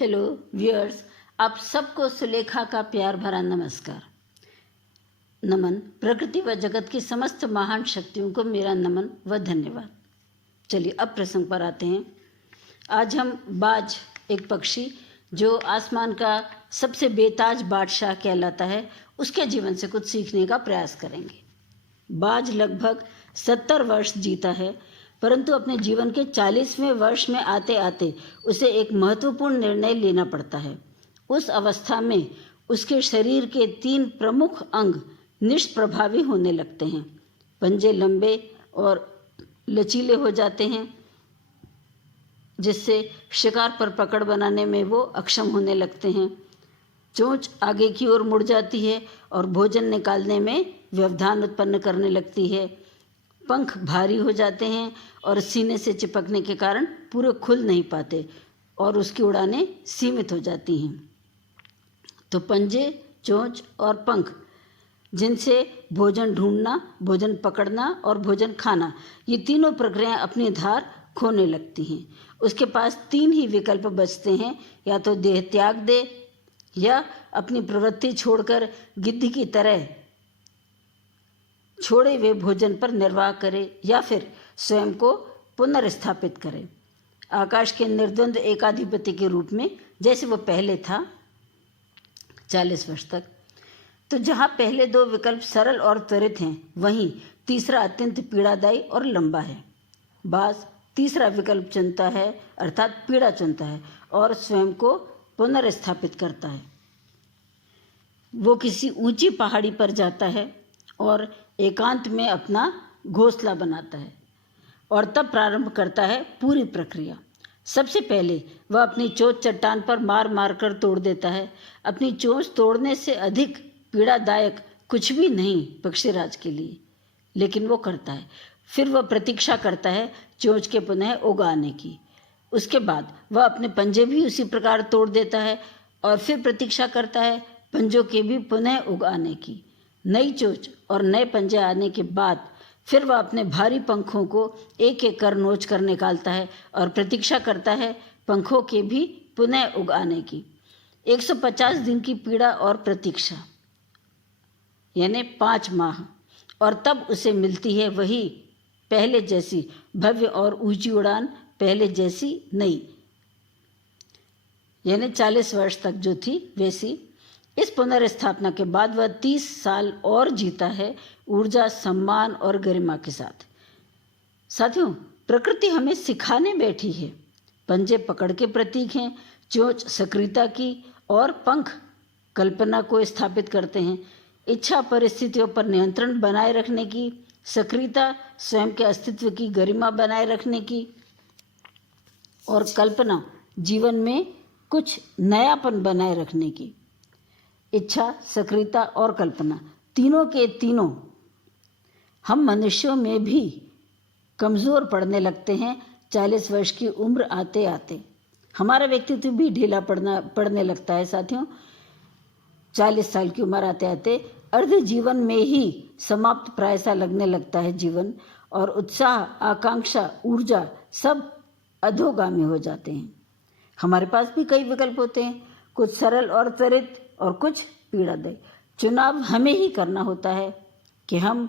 Hello viewers, आप सबको सुलेखा का प्यार भरा नमस्कार। नमन प्रकृति व जगत की समस्त महान शक्तियों को मेरा नमन व धन्यवाद। चलिए अब प्रसंग पर आते हैं। आज हम बाज, एक पक्षी जो आसमान का सबसे बेताज बादशाह कहलाता है, उसके जीवन से कुछ सीखने का प्रयास करेंगे। बाज लगभग 70 वर्ष जीता है, परंतु अपने जीवन के 40वें वर्ष में आते आते उसे एक महत्वपूर्ण निर्णय लेना पड़ता है। उस अवस्था में उसके शरीर के 3 प्रमुख अंग निष्प्रभावी होने लगते हैं। पंजे लंबे और लचीले हो जाते हैं, जिससे शिकार पर पकड़ बनाने में वो अक्षम होने लगते हैं। चोंच आगे की ओर मुड़ जाती है और भोजन निकालने में व्यवधान उत्पन्न करने लगती है। पंख भारी हो जाते हैं और सीने से चिपकने के कारण पूरे खुल नहीं पाते और उसकी उड़ानें सीमित हो जाती हैं। तो पंजे, चोंच और पंख, जिनसे भोजन ढूंढना, भोजन पकड़ना और भोजन खाना, ये तीनों प्रक्रियाएं अपनी धार खोने लगती हैं। उसके पास 3 ही विकल्प बचते हैं, या तो देह त्याग दे, या अपनी प्रवृत्ति छोड़कर गिद्ध की तरह छोड़े हुए भोजन पर निर्वाह करे, या फिर स्वयं को पुनर्स्थापित करे आकाश के निर्द्वंद एकाधिपति के रूप में, जैसे वो पहले था 40 वर्ष तक। तो जहाँ पहले 2 विकल्प सरल और त्वरित हैं, वहीं तीसरा अत्यंत पीड़ादायी और लंबा है। बाज तीसरा विकल्प चुनता है, अर्थात पीड़ा चुनता है और स्वयं को पुनर्स्थापित करता है। वो किसी ऊंची पहाड़ी पर जाता है और एकांत में अपना घोंसला बनाता है और तब प्रारंभ करता है पूरी प्रक्रिया। सबसे पहले वह अपनी चोंच चट्टान पर मार मार कर तोड़ देता है। अपनी चोंच तोड़ने से अधिक पीड़ादायक कुछ भी नहीं पक्षीराज के लिए, लेकिन वो करता है। फिर वह प्रतीक्षा करता है चोंच के पुनः उगाने की। उसके बाद वह अपने पंजे भी उसी प्रकार तोड़ देता है और फिर प्रतीक्षा करता है पंजों के भी पुनः उगाने की। नई चोंच और नए पंजे आने के बाद फिर वह अपने भारी पंखों को एक एक कर नोच कर निकालता है और प्रतीक्षा करता है पंखों के भी पुनः उगाने की। 150 दिन की पीड़ा और प्रतीक्षा, यानी 5 माह, और तब उसे मिलती है वही पहले जैसी भव्य और ऊंची उड़ान, पहले जैसी नई, यानी 40 वर्ष तक जो थी वैसी। इस पुनर्स्थापना के बाद वह 30 साल और जीता है, ऊर्जा, सम्मान और गरिमा के साथ। साथियों, प्रकृति हमें सिखाने बैठी है। पंजे पकड़ के प्रतीक हैं, चोंच सक्रियता की और पंख कल्पना को स्थापित करते हैं। इच्छा परिस्थितियों पर नियंत्रण बनाए रखने की, सक्रियता स्वयं के अस्तित्व की गरिमा बनाए रखने की, और कल्पना जीवन में कुछ नयापन बनाए रखने की। इच्छा, सक्रियता और कल्पना, तीनों के तीनों हम मनुष्यों में भी कमज़ोर पड़ने लगते हैं 40 वर्ष की उम्र आते आते। हमारा व्यक्तित्व भी ढीला पड़ने लगता है साथियों। 40 साल की उम्र आते आते अर्ध जीवन में ही समाप्त प्रायसा लगने लगता है जीवन, और उत्साह, आकांक्षा, ऊर्जा सब अधोगामी हो जाते हैं। हमारे पास भी कई विकल्प होते हैं, कुछ सरल और त्वरित और कुछ पीड़ादायी। चुनाव हमें ही करना होता है कि हम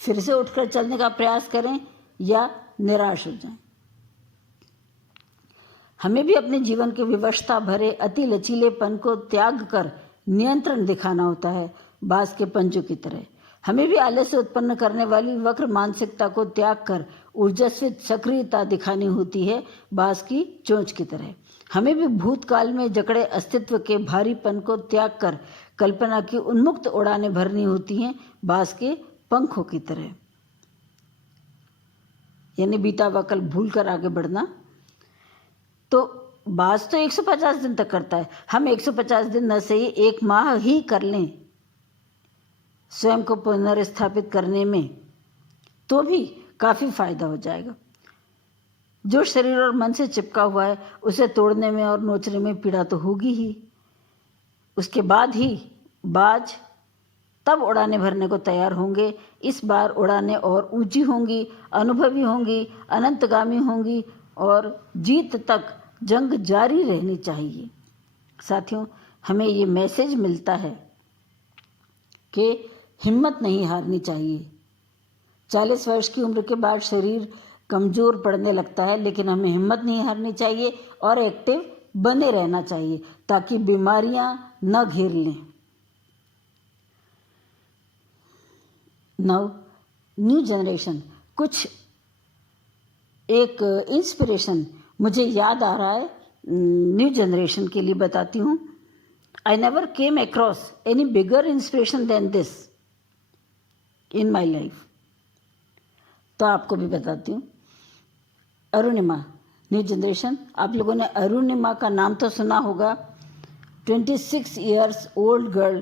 फिर से उठकर चलने का प्रयास करें या निराश हो जाएं। हमें भी अपने जीवन के विवशता भरे अति लचीलेपन को त्याग कर नियंत्रण दिखाना होता है, बाज के पंजों की तरह। हमें भी आलस्य उत्पन्न करने वाली वक्र मानसिकता को त्याग कर ऊर्जास्वित सक्रियता दिखानी होती है, बाज की चोंच की तरह। हमें भी भूतकाल में जकड़े अस्तित्व के भारीपन को त्याग कर कल्पना की उन्मुक्त उड़ानें भरनी होती हैं, बाज के पंखों की तरह। यानी बीता हुआ कल भूल कर आगे बढ़ना। तो बाज तो 150 दिन तक करता है, हम 150 दिन न सही 1 माह ही कर लें स्वयं को पुनर्स्थापित करने में, तो भी काफ़ी फायदा हो जाएगा। जो शरीर और मन से चिपका हुआ है उसे तोड़ने में और नोचने में पीड़ा तो होगी ही। उसके बाद ही बाज तब उड़ाने भरने को तैयार होंगे। इस बार उड़ानें और ऊंची होंगी, अनुभवी होंगी, अनंतगामी होंगी और जीत तक जंग जारी रहनी चाहिए। साथियों, हमें ये मैसेज मिलता है कि हिम्मत नहीं हारनी चाहिए। 40 वर्ष की उम्र के बाद शरीर कमज़ोर पड़ने लगता है, लेकिन हमें हिम्मत नहीं हारनी चाहिए और एक्टिव बने रहना चाहिए ताकि बीमारियां न घेर लें। नाउ न्यू जनरेशन, कुछ एक इंस्पिरेशन मुझे याद आ रहा है न्यू जनरेशन के लिए बताती हूँ। I never came across any bigger inspiration than this in my life. तो आपको भी बताती हूँ। अरुणिमा, न्यू जनरेशन, आप लोगों ने अरुणिमा का नाम तो सुना होगा। 26 ईयर्स ओल्ड गर्ल,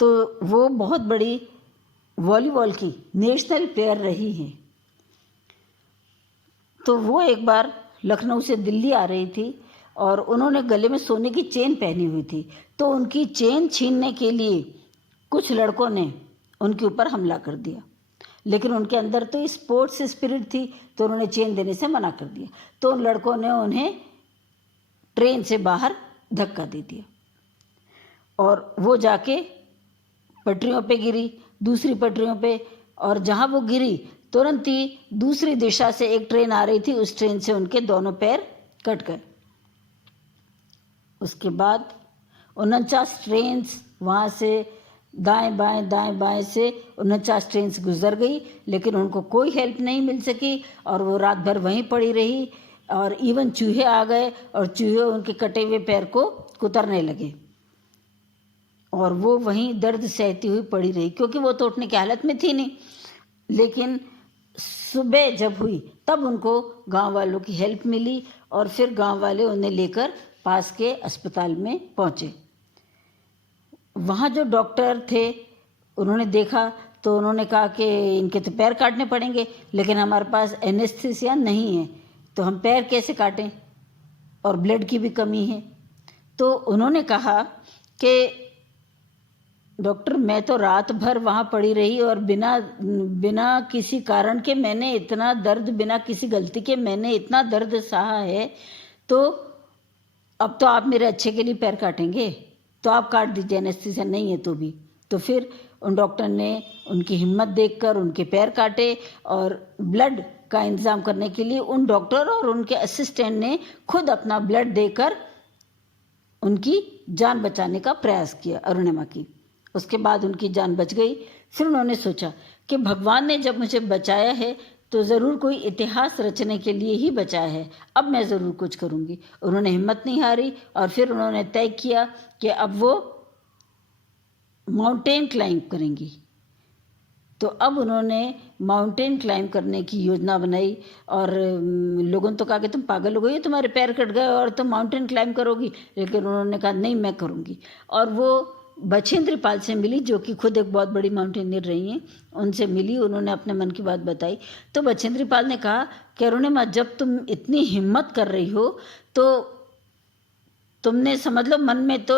तो वो बहुत बड़ी वॉलीबॉल की नेशनल प्लेयर रही हैं। तो वो एक बार लखनऊ से दिल्ली आ रही थी और उन्होंने गले में सोने की चेन पहनी हुई थी। तो उनकी चेन छीनने के लिए कुछ लड़कों ने उनके ऊपर हमला कर दिया, लेकिन उनके अंदर तो स्पोर्ट्स स्पिरिट थी, तो उन्होंने चेन देने से मना कर दिया। तो उन लड़कों ने उन्हें ट्रेन से बाहर धक्का दे दिया और वो जाके पटरियों पे गिरी, दूसरी पटरियों पे, और जहाँ वो गिरी तुरंत ही दूसरी दिशा से एक ट्रेन आ रही थी, उस ट्रेन से उनके दोनों पैर कट गए। उसके बाद 49 ट्रेन्स वहाँ से दाएं बाएं से 49 ट्रेन्स गुजर गई, लेकिन उनको कोई हेल्प नहीं मिल सकी और वो रात भर वहीं पड़ी रही। और इवन चूहे आ गए और चूहे उनके कटे हुए पैर को कुतरने लगे और वो वहीं दर्द सहती हुई पड़ी रही, क्योंकि वो तो उठने की हालत में थी नहीं। लेकिन सुबह जब हुई तब उनको गांव वालों की हेल्प मिली और फिर गांव वाले उन्हें लेकर पास के अस्पताल में पहुंचे। वहाँ जो डॉक्टर थे उन्होंने देखा तो उन्होंने कहा कि इनके तो पैर काटने पड़ेंगे, लेकिन हमारे पास एनेस्थीसिया नहीं है, तो हम पैर कैसे काटें, और ब्लड की भी कमी है। तो उन्होंने कहा कि डॉक्टर, मैं तो रात भर वहाँ पड़ी रही और बिना किसी कारण के मैंने इतना दर्द, बिना किसी गलती के मैंने इतना दर्द सहा है, तो अब तो आप मेरे अच्छे के लिए पैर काटेंगे, तो आप काट दीजिए, एनेस्थीसिया नहीं है तो भी। तो फिर उन डॉक्टर ने उनकी हिम्मत देखकर उनके पैर काटे और ब्लड का इंतज़ाम करने के लिए उन डॉक्टर और उनके असिस्टेंट ने खुद अपना ब्लड देकर उनकी जान बचाने का प्रयास किया, अरुणिमा की। उसके बाद उनकी जान बच गई। फिर उन्होंने सोचा कि भगवान ने जब मुझे बचाया है तो ज़रूर कोई इतिहास रचने के लिए ही बचाया है, अब मैं ज़रूर कुछ करूँगी। उन्होंने हिम्मत नहीं हारी और फिर उन्होंने तय किया कि अब वो माउंटेन क्लाइंब करेंगी। तो अब उन्होंने माउंटेन क्लाइंब करने की योजना बनाई और लोगों ने तो कहा कि तुम पागल हो गई, तुम्हारे पैर कट गए और तुम माउंटेन क्लाइंब करोगी, लेकिन उन्होंने कहा नहीं, मैं करूँगी। और वो बछेंद्री पाल से मिली, जो कि खुद एक बहुत बड़ी माउंटेनियर रही हैं। उनसे मिली, उन्होंने अपने मन की बात बताई। तो बछेंद्री पाल ने कहा कि अरुणिमा, जब तुम इतनी हिम्मत कर रही हो तो तुमने समझ लो मन में तो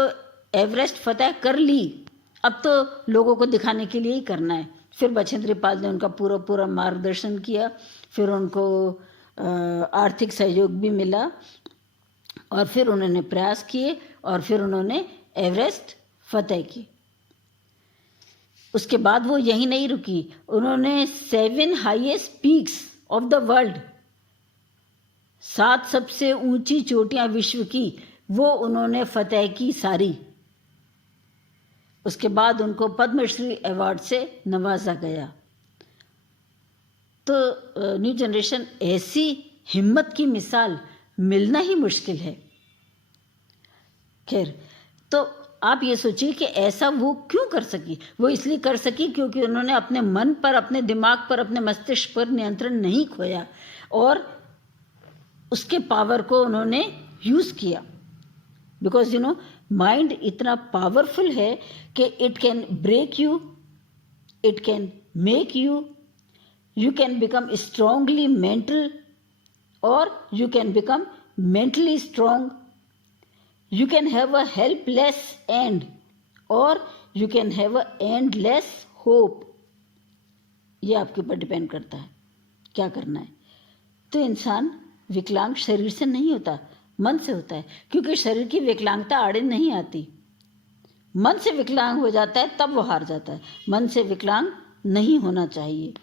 एवरेस्ट फतह कर ली, अब तो लोगों को दिखाने के लिए ही करना है। फिर बछेंद्री पाल ने उनका पूरा मार्गदर्शन किया, फिर उनको आर्थिक सहयोग भी मिला और फिर उन्होंने प्रयास किए और फिर उन्होंने एवरेस्ट फतेह की। उसके बाद वो यहीं नहीं रुकी, उन्होंने 7 highest peaks of the world, 7 सबसे ऊंची चोटियां विश्व की, वो उन्होंने फतेह की सारी। उसके बाद उनको पद्मश्री अवार्ड से नवाजा गया। तो न्यू जनरेशन, ऐसी हिम्मत की मिसाल मिलना ही मुश्किल है। खैर, तो आप ये सोचिए कि ऐसा वो क्यों कर सकी। वो इसलिए कर सकी क्योंकि उन्होंने अपने मन पर, अपने दिमाग पर, अपने मस्तिष्क पर नियंत्रण नहीं खोया और उसके पावर को उन्होंने यूज़ किया। बिकॉज माइंड इतना पावरफुल है कि it can break you, it can make you, you can become strongly mental और you can become mentally strong, you can have a helpless end or you can have a endless hope। ये आपके ऊपर depend करता है क्या करना है। तो इंसान विकलांग शरीर से नहीं होता, मन से होता है, क्योंकि शरीर की विकलांगता आड़े नहीं आती। मन से विकलांग हो जाता है तब वो हार जाता है। मन से विकलांग नहीं होना चाहिए,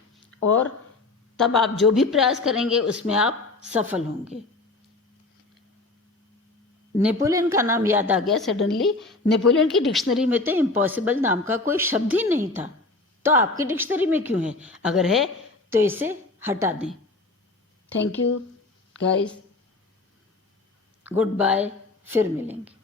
और तब आप जो भी प्रयास करेंगे उसमें आप सफल होंगे। नेपोलियन का नाम याद आ गया सडनली। नेपोलियन की डिक्शनरी में तो इम्पॉसिबल नाम का कोई शब्द ही नहीं था, तो आपकी डिक्शनरी में क्यों है? अगर है तो इसे हटा दें। Thank you guys, goodbye, फिर मिलेंगे।